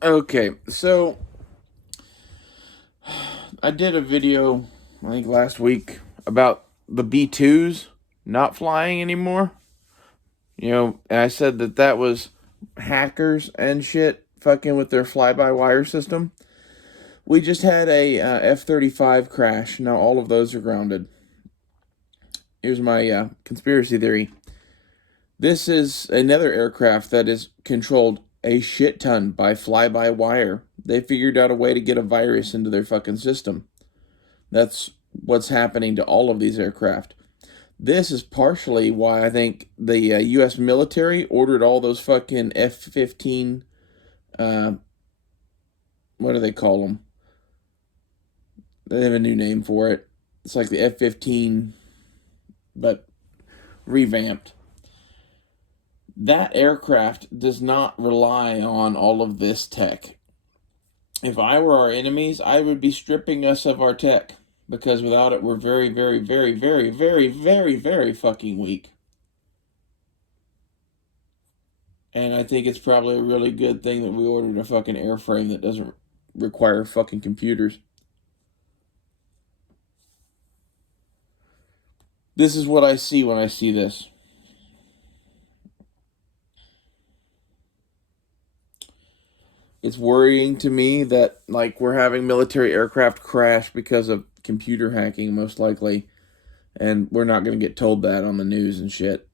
Okay, so I did a video, I think last week, about the B2s not flying anymore. And I said that that was hackers and shit fucking with their fly-by-wire system. We just had a F-35 crash. Now all of those are grounded. Here's my conspiracy theory. This is another aircraft that is controlled a shit ton by fly-by-wire. They figured out a way to get a virus into their fucking system. That's what's happening to all of these aircraft. This is partially why I think the U.S. military ordered all those fucking F-15. Uh, what do they call them? They have a new name for it. It's like the F-15, but revamped. That aircraft does not rely on all of this tech. If I were our enemies, I would be stripping us of our tech because without it, we're very, very, very, very, very, very, very fucking weak. And I think it's probably a really good thing that we ordered a fucking airframe that doesn't require fucking computers. This is what I see when I see this. It's worrying to me that like we're having military aircraft crash because of computer hacking most likely, and we're not going to get told that on the news and shit.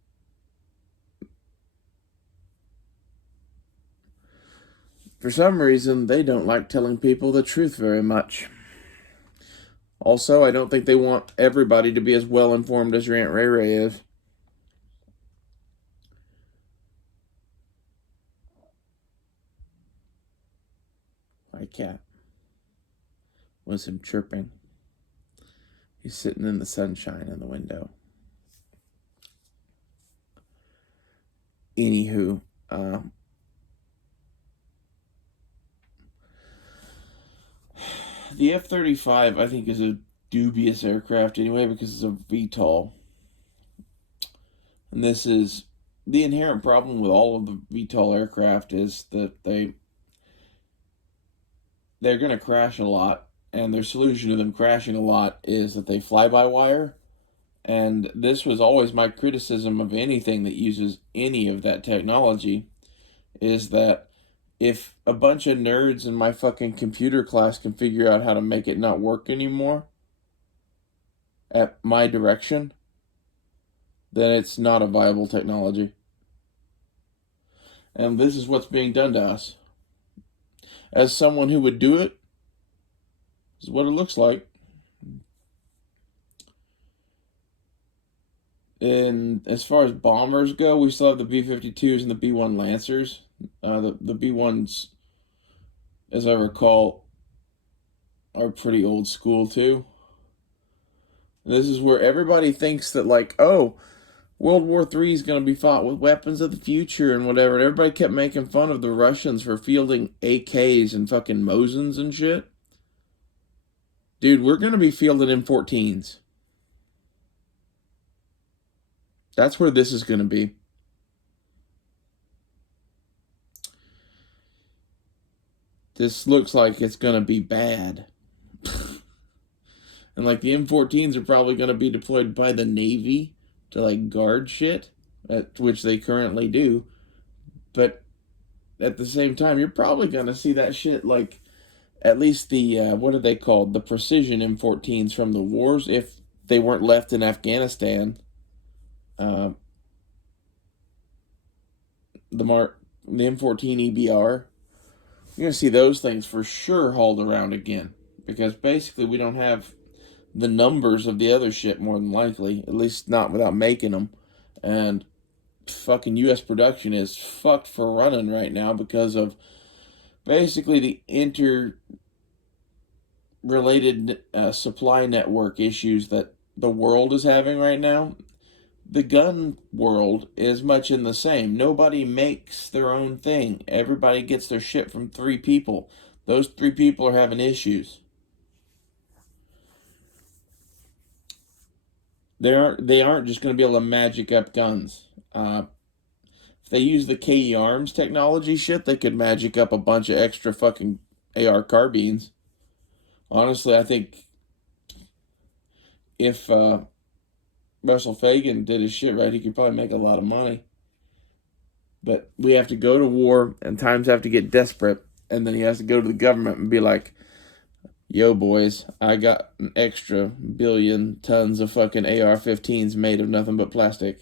For some reason, they don't like telling people the truth very much. Also, I don't think they want everybody to be as well informed as your Aunt Ray Ray is. My cat was him chirping. He's sitting in the sunshine in the window. Anywho, the F-35 I think is a dubious aircraft anyway because it's a VTOL. And this is the inherent problem with all of the VTOL aircraft is that they're going to crash a lot, and their solution to them crashing a lot is that they fly by wire. And this was always my criticism of anything that uses any of that technology is that if a bunch of nerds in my fucking computer class can figure out how to make it not work anymore at my direction, then it's not a viable technology. And this is what's being done to us. As someone who would do it, this is what it looks like. And as far as bombers go, we still have the B-52s and the B-1 Lancers. The B-1s, as I recall, are pretty old school too. This is where everybody thinks that, like, oh, World War III is going to be fought with weapons of the future and whatever. And everybody kept making fun of the Russians for fielding AKs and fucking Mosins and shit. Dude, we're going to be fielding M14s. That's where this is going to be. This looks like it's going to be bad. And like the M14s are probably going to be deployed by the Navy to like guard shit, which they currently do. But at the same time, you're probably going to see that shit like at least the what are they called? The precision M14s from the wars if they weren't left in Afghanistan. Uh, the M14 EBR. You're going to see those things for sure hauled around again because basically we don't have the numbers of the other shit more than likely, at least not without making them. And fucking U.S. production is fucked for running right now because of basically the interrelated supply network issues that the world is having right now. The gun world is much in the same. Nobody makes their own thing. Everybody gets their shit from three people. Those three people are having issues. They aren't just going to be able to magic up guns. If they use the KE Arms technology shit, they could magic up a bunch of extra fucking AR carbines. Honestly, I think if Russell Fagan did his shit right, he could probably make a lot of money. But we have to go to war, and times have to get desperate, and then he has to go to the government and be like, yo, boys, I got an extra billion tons of fucking AR-15s made of nothing but plastic.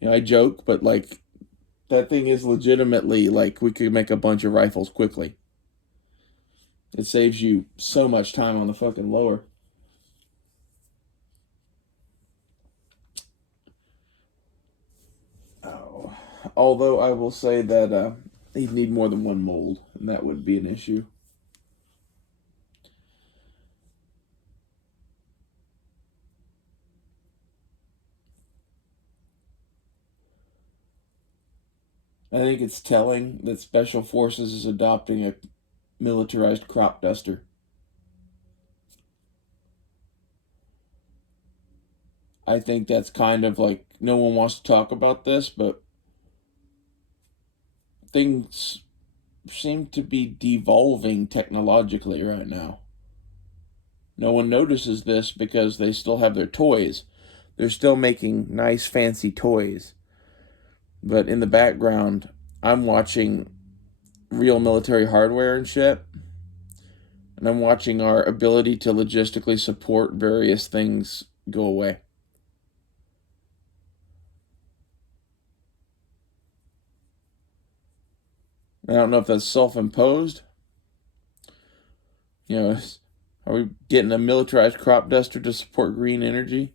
You know, I joke, but like, that thing is legitimately like we could make a bunch of rifles quickly. It saves you so much time on the fucking lower. Oh. Although I will say that he'd need more than one mold, and that would be an issue. I think it's telling that Special Forces is adopting a militarized crop duster. I think that's kind of like no one wants to talk about this, but things seem to be devolving technologically right now. No one notices this because they still have their toys. They're still making nice, fancy toys. But in the background, I'm watching real military hardware and shit. And I'm watching our ability to logistically support various things go away. I don't know if that's self-imposed. You know, are we getting a militarized crop duster to support green energy?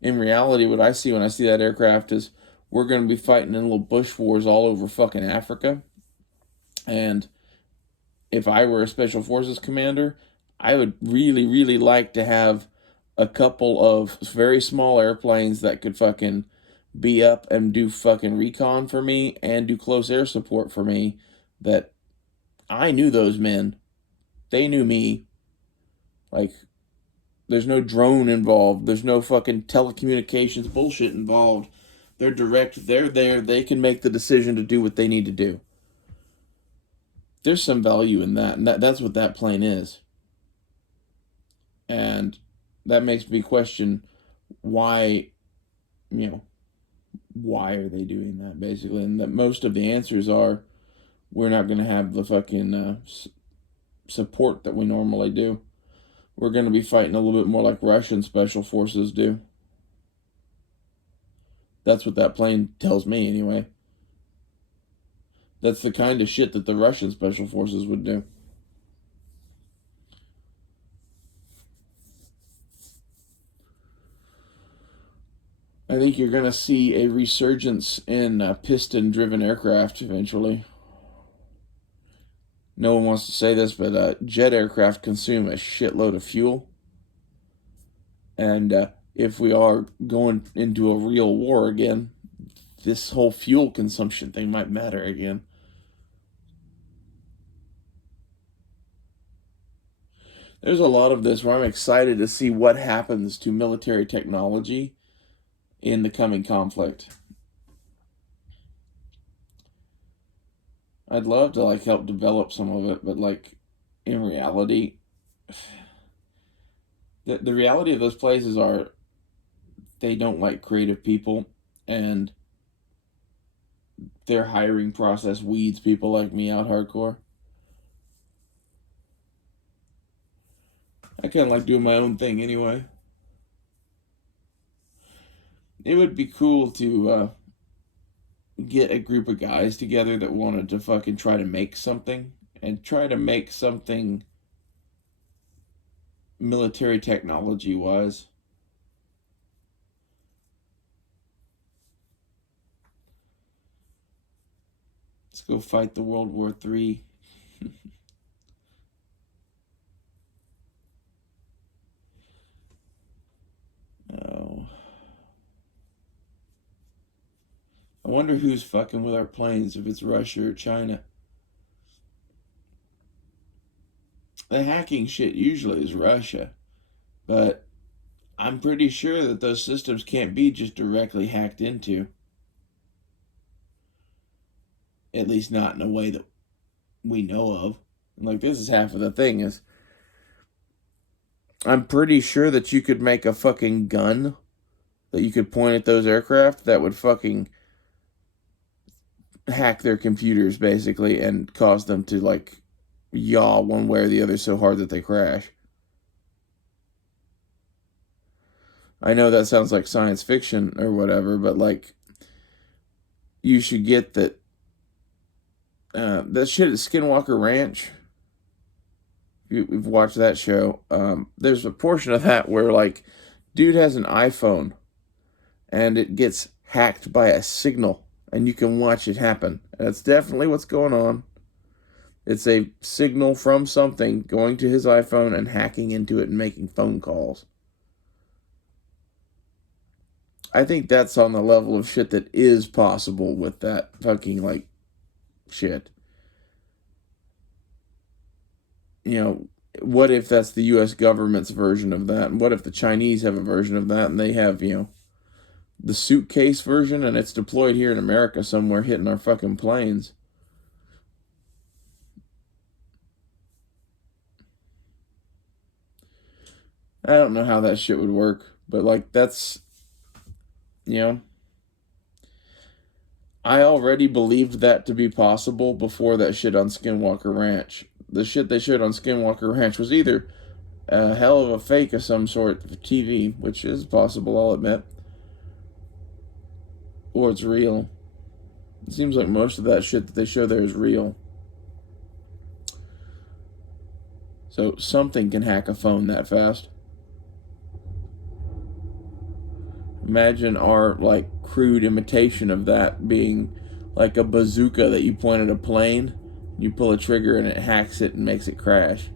In reality, what I see when I see that aircraft is we're going to be fighting in little bush wars all over fucking Africa. And if I were a Special Forces commander, I would really, really like to have a couple of very small airplanes that could fucking be up and do fucking recon for me and do close air support for me. That I knew those men. They knew me. Like, there's no drone involved. There's no fucking telecommunications bullshit involved. They're direct. They're there. They can make the decision to do what they need to do. There's some value in that, and that's what that plane is. And that makes me question why, you know, why are they doing that, basically? And that most of the answers are we're not going to have the fucking support that we normally do. We're going to be fighting a little bit more like Russian special forces do. That's what that plane tells me, anyway. That's the kind of shit that the Russian special forces would do. I think you're going to see a resurgence in piston-driven aircraft eventually. No one wants to say this, but jet aircraft consume a shitload of fuel. And if we are going into a real war again, this whole fuel consumption thing might matter again. There's a lot of this where I'm excited to see what happens to military technology in the coming conflict. I'd love to like help develop some of it, but like in reality, the reality of those places are they don't like creative people, and their hiring process weeds people like me out hardcore. I kind of like doing my own thing anyway. It would be cool to get a group of guys together that wanted to fucking try to make something and try to make something military technology wise. Let's go fight the World War III. Oh. I wonder who's fucking with our planes, if it's Russia or China. The hacking shit usually is Russia, but I'm pretty sure that those systems can't be just directly hacked into. At least not in a way that we know of. Like, this is half of the thing is, I'm pretty sure that you could make a fucking gun that you could point at those aircraft that would fucking hack their computers, basically, and cause them to, like, yaw one way or the other so hard that they crash. I know that sounds like science fiction or whatever, but, like, you should get that. That shit at Skinwalker Ranch, we've watched that show. There's a portion of that where, like, dude has an iPhone and it gets hacked by a signal and you can watch it happen. And that's definitely what's going on. It's a signal from something going to his iPhone and hacking into it and making phone calls. I think that's on the level of shit that is possible with that fucking, like, shit. You know, what if that's the U.S. government's version of that? And what if the Chinese have a version of that and they have, the suitcase version and it's deployed here in America somewhere hitting our fucking planes? I don't know how that shit would work, but, like, that's, I already believed that to be possible before that shit on Skinwalker Ranch. The shit they showed on Skinwalker Ranch was either a hell of a fake of some sort for TV, which is possible, I'll admit, or it's real. It seems like most of that shit that they show there is real. So something can hack a phone that fast. Imagine our, like, crude imitation of that being like a bazooka that you point at a plane, you pull a trigger and it hacks it and makes it crash.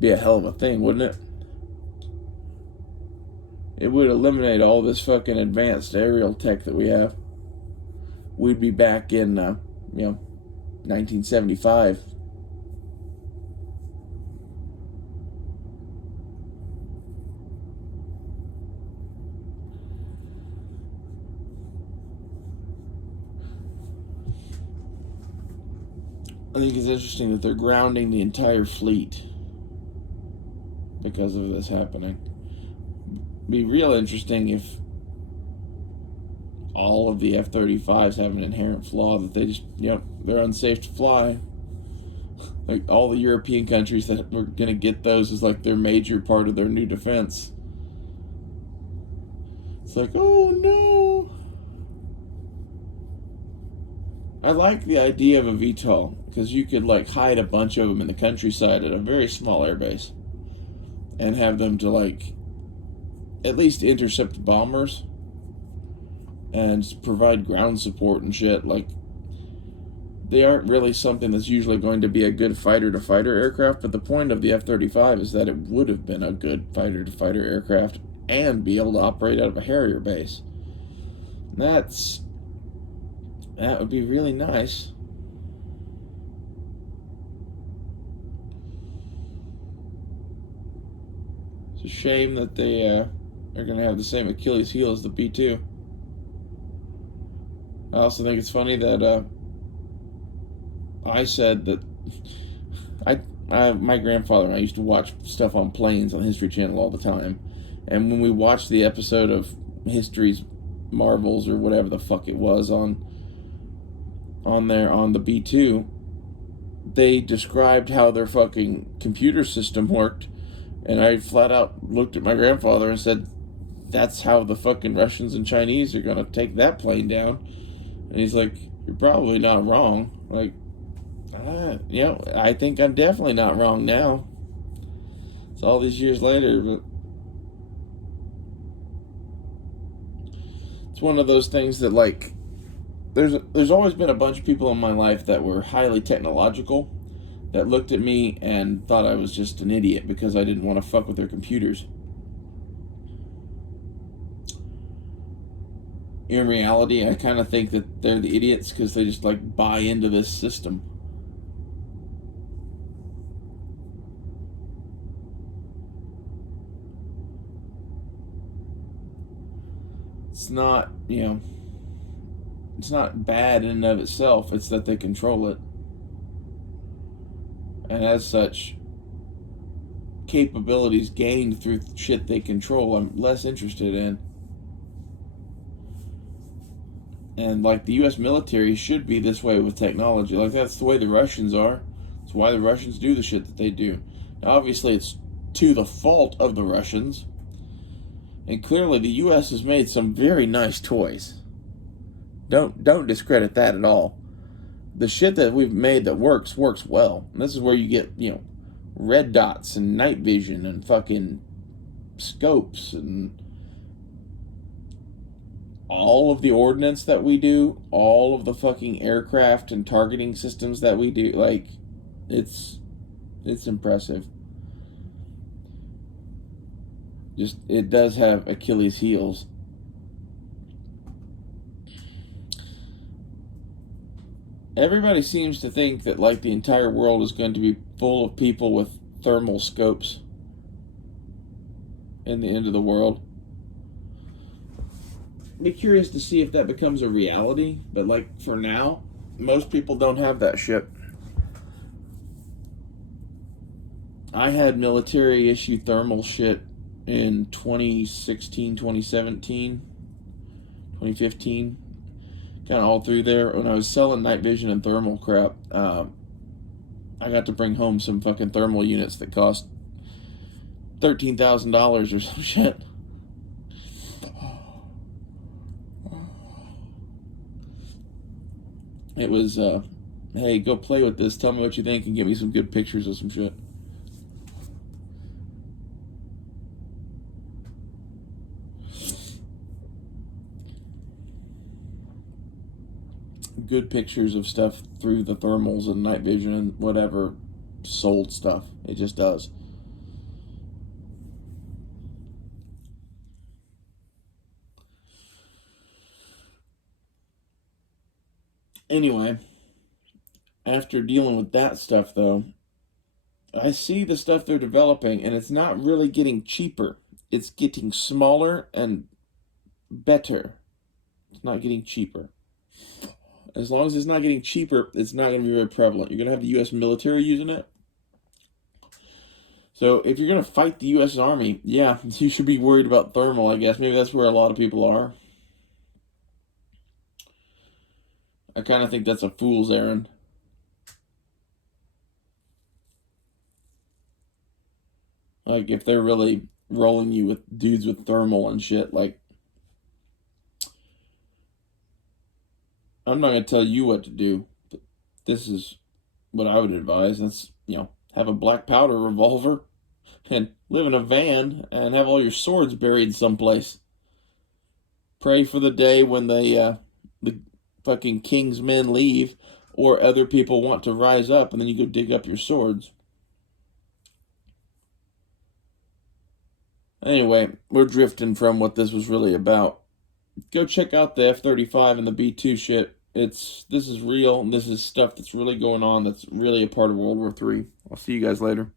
Be a hell of a thing, wouldn't it? It would eliminate all this fucking advanced aerial tech that we have. We'd be back in, 1975. I think it's interesting that they're grounding the entire fleet because of this happening. Be real interesting if all of the F-35's have an inherent flaw that they just, they're unsafe to fly. Like, all the European countries that were going to get those is like their major part of their new defense. It's like, oh no. I like the idea of a VTOL because you could, like, hide a bunch of them in the countryside at a very small airbase and have them to, like, at least intercept bombers and provide ground support and shit. Like, they aren't really something that's usually going to be a good fighter-to-fighter aircraft, but the point of the F-35 is that it would have been a good fighter-to-fighter aircraft and be able to operate out of a Harrier base. That would be really nice. It's a shame that they are going to have the same Achilles heel as the B-2. I also think it's funny that I said that my grandfather and I used to watch stuff on planes on History Channel all the time, and when we watched the episode of History's Marvels or whatever the fuck it was on the B-2, they described how their fucking computer system worked, and I flat out looked at my grandfather and said, that's how the fucking Russians and Chinese are gonna take that plane down. And he's like, you're probably not wrong. Like, I think I'm definitely not wrong now. It's all these years later, but it's one of those things that, like, there's always been a bunch of people in my life that were highly technological that looked at me and thought I was just an idiot because I didn't want to fuck with their computers. In reality, I kind of think that they're the idiots because they just, like, buy into this system. it's not, it's not bad in and of itself. It's that they control it. And as such, capabilities gained through shit they control, I'm less interested in. And like the US military should be this way with technology. Like that's the way the Russians are. That's why the Russians do the shit that they do. Now obviously it's to the fault of the Russians. And clearly the US has made some very nice toys. Don't discredit that at all. The shit that we've made that works well. And this is where you get, red dots and night vision and fucking scopes and all of the ordnance that we do, all of the fucking aircraft and targeting systems that we do. Like, it's impressive. Just, it does have Achilles' heels. Everybody seems to think that, like, the entire world is going to be full of people with thermal scopes in the end of the world. Be curious to see if that becomes a reality, but, like, for now, most people don't have that shit. I had military issue thermal shit in 2016, 2017, 2015. Kind of all through there. When I was selling night vision and thermal crap, I got to bring home some fucking thermal units that cost $13,000 or some shit. It was, hey, go play with this, tell me what you think, and get me some good pictures of some shit. Good pictures of stuff through the thermals and night vision and whatever sold stuff. It just does. Anyway, after dealing with that stuff though, I see the stuff they're developing and it's not really getting cheaper. It's getting smaller and better. It's not getting cheaper. As long as it's not getting cheaper, it's not going to be very prevalent. You're going to have the U.S. military using it. So if you're going to fight the U.S. Army, yeah, you should be worried about thermal, I guess. Maybe that's where a lot of people are. I kind of think that's a fool's errand. Like, if they're really rolling you with dudes with thermal and shit, like, I'm not going to tell you what to do, but this is what I would advise. That's, have a black powder revolver and live in a van and have all your swords buried someplace. Pray for the day when the fucking king's men leave or other people want to rise up, and then you go dig up your swords. Anyway, we're drifting from what this was really about. Go check out the F-35 and the B-2 shit. This is real, and this is stuff that's really going on that's really a part of World War III. I'll see you guys later.